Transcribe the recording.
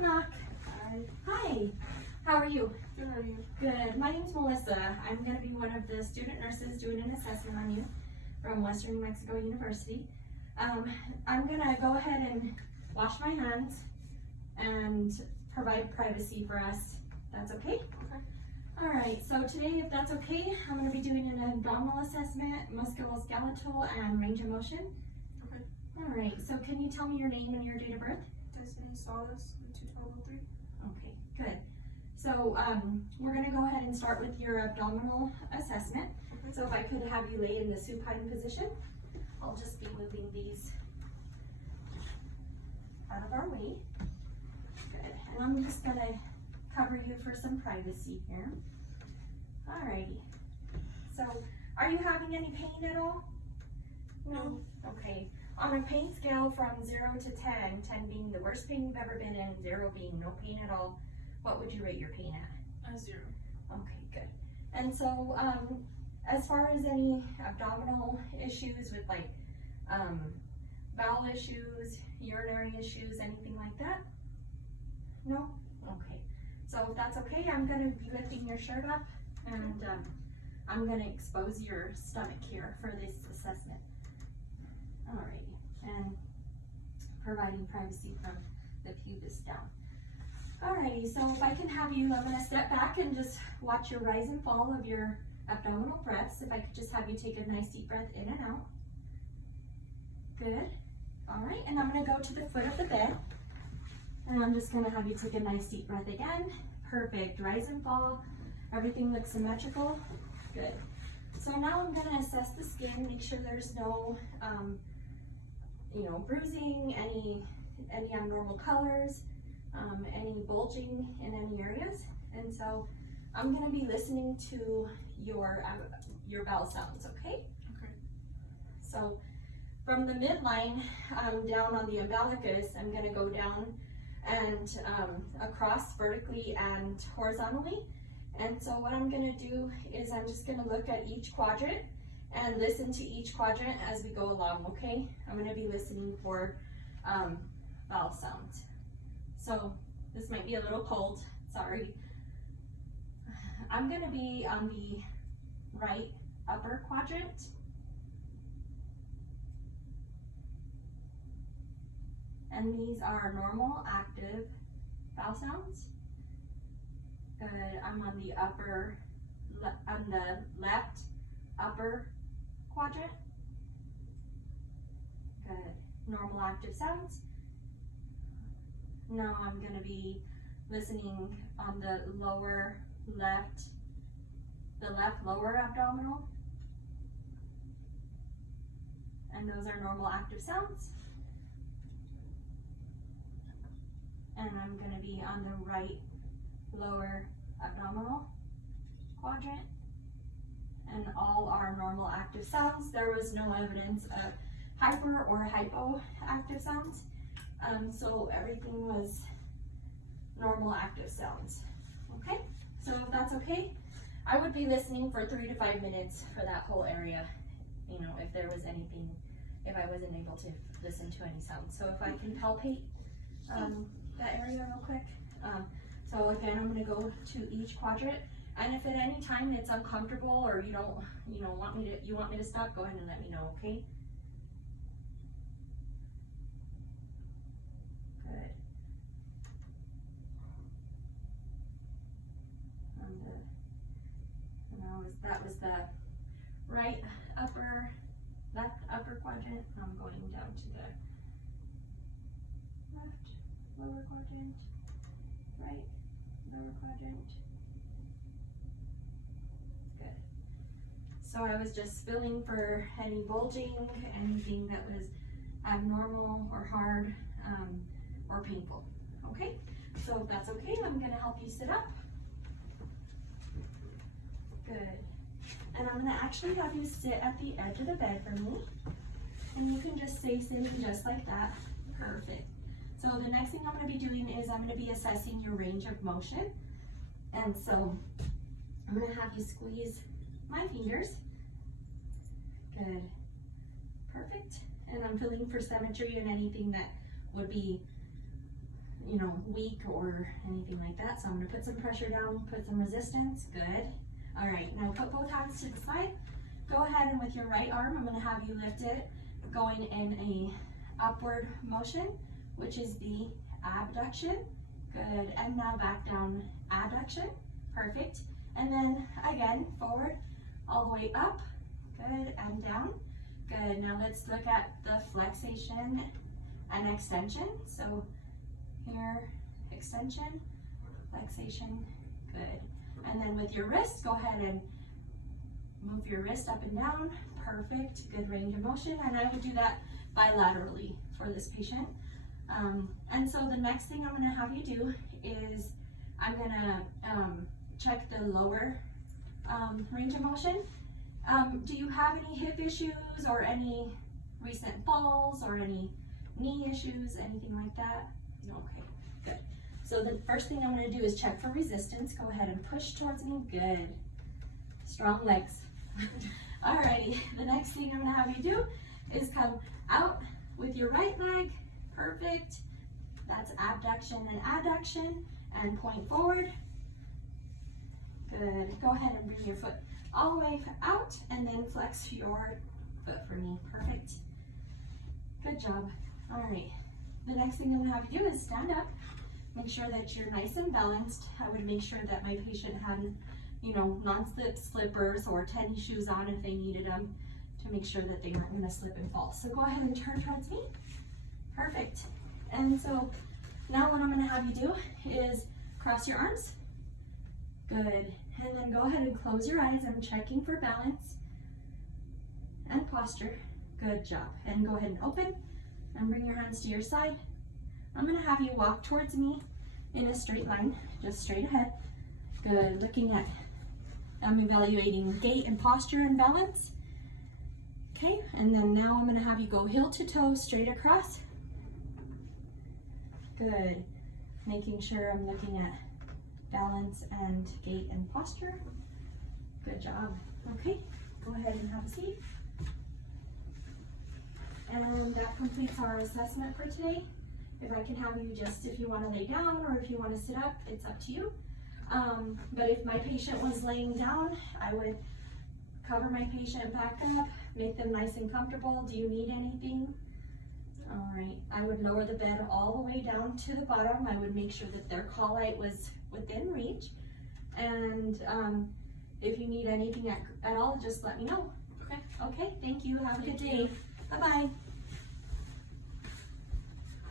Knock, knock. Hi. Hi. How are you? Good, how are you? Good. My name's Melissa. I'm going to be one of the student nurses doing an assessment on you from Western New Mexico University. I'm going to go ahead and wash my hands and provide privacy for us. That's okay? Okay. Alright, so today, if that's okay, I'm going to be doing an abdominal assessment, musculoskeletal, and range of motion. Okay. Alright, so can you tell me your name and your date of birth? Destiny Solace, 21203. Okay, good. So we're going to go ahead and start with your abdominal assessment. Okay. So if I could have you lay in the supine position, I'll just be moving these out of our way. Good. And I'm just going to cover you for some privacy here. Alrighty. So are you having any pain at all? No? Okay. On a pain scale from 0 to 10, 10 being the worst pain you've ever been in, 0 being no pain at all, what would you rate your pain at? 0. Okay, good. And so, as far as any abdominal issues with like bowel issues, urinary issues, anything like that? No? Okay. So if that's okay, I'm going to be lifting your shirt up and I'm going to expose your stomach here for this assessment. Alrighty, and providing privacy from the pubis down. Alrighty, so if I can have you, I'm going to step back and just watch your rise and fall of your abdominal breaths. If I could just have you take a nice deep breath in and out. Good. Alright, and I'm going to go to the foot of the bed. And I'm just going to have you take a nice deep breath again. Perfect. Rise and fall. Everything looks symmetrical. Good. So now I'm going to assess the skin, make sure there's no bruising, any abnormal colors, any bulging in any areas. And so I'm going to be listening to your bowel sounds, okay? Okay. So from the midline down on the umbilicus, I'm going to go down and across vertically and horizontally. And so what I'm going to do is I'm just going to look at each quadrant and listen to each quadrant as we go along, okay? I'm going to be listening for vowel sounds. So this might be a little cold, sorry. I'm going to be on the right upper quadrant. And these are normal, active vowel sounds. Good. I'm on the left upper quadrant. Good. Normal, active sounds. Now I'm going to be listening on the left lower abdominal. And those are normal, active sounds. And I'm going to be on the right lower abdominal quadrant, and all are normal active sounds. There was no evidence of hyper or hypoactive sounds, so everything was normal active sounds. Okay, so if that's okay, I would be listening for 3 to 5 minutes for that whole area, if there was anything, if I wasn't able to listen to any sounds. So if I can palpate that area real quick. So again, I'm going to go to each quadrant, and if at any time it's uncomfortable or you don't, want me to stop, go ahead and let me know, okay? Good. That was the right left upper quadrant. I'm going down to the left lower quadrant, right lower quadrant. Good. So I was just feeling for any bulging, anything that was abnormal or hard or painful. Okay, so if that's okay, I'm going to help you sit up. Good. And I'm going to actually have you sit at the edge of the bed for me. And you can just stay sitting just like that. Perfect. So the next thing I'm going to be doing is I'm going to be assessing your range of motion. And so I'm going to have you squeeze my fingers. Good. Perfect. And I'm feeling for symmetry and anything that would be, you know, weak or anything like that. So I'm gonna put some pressure down, put some resistance, good. All right, now put both hands to the side. Go ahead and with your right arm, I'm gonna have you lift it, going in a upward motion, which is the abduction, good. And now back down, adduction, perfect. And then again, forward, all the way up, good, and down, good. Now let's look at the flexation and extension. So here, extension, flexation, good. And then with your wrist, go ahead and move your wrist up and down, perfect, good range of motion. And I would do that bilaterally for this patient. And so the next thing I'm gonna have you do is I'm gonna check the lower range of motion. Do you have any hip issues or any recent falls or any knee issues, anything like that? No, okay, good. So the first thing I'm gonna do is check for resistance. Go ahead and push towards me, good. Strong legs. Alrighty, the next thing I'm gonna have you do is come out with your right leg, perfect. That's abduction and adduction, and point forward. Good, go ahead and bring your foot all the way out and then flex your foot for me, perfect. Good job. All right, the next thing I'm gonna have you do is stand up. Make sure that you're nice and balanced. I would make sure that my patient had, you know, non-slip slippers or tennis shoes on if they needed them, to make sure that they weren't gonna slip and fall. So go ahead and turn towards me, perfect. And so now what I'm gonna have you do is cross your arms, good. And then go ahead and close your eyes. I'm checking for balance and posture, good job. And go ahead and open and bring your hands to your side. I'm gonna have you walk towards me in a straight line, just straight ahead. Good, looking at, I'm evaluating gait and posture and balance. Okay, and then now I'm gonna have you go heel to toe straight across. Good, making sure I'm looking at balance and gait and posture. Good job. Okay, go ahead and have a seat. And that completes our assessment for today. If I can have you just, if you want to lay down or if you want to sit up, it's up to you. But if my patient was laying down, I would cover my patient back up, make them nice and comfortable. Do you need anything? All right, I would lower the bed all the way down to the bottom. I would make sure that their call light was within reach. And if you need anything at all, just let me know. Okay. Okay, thank you. Have a good day. Bye-bye.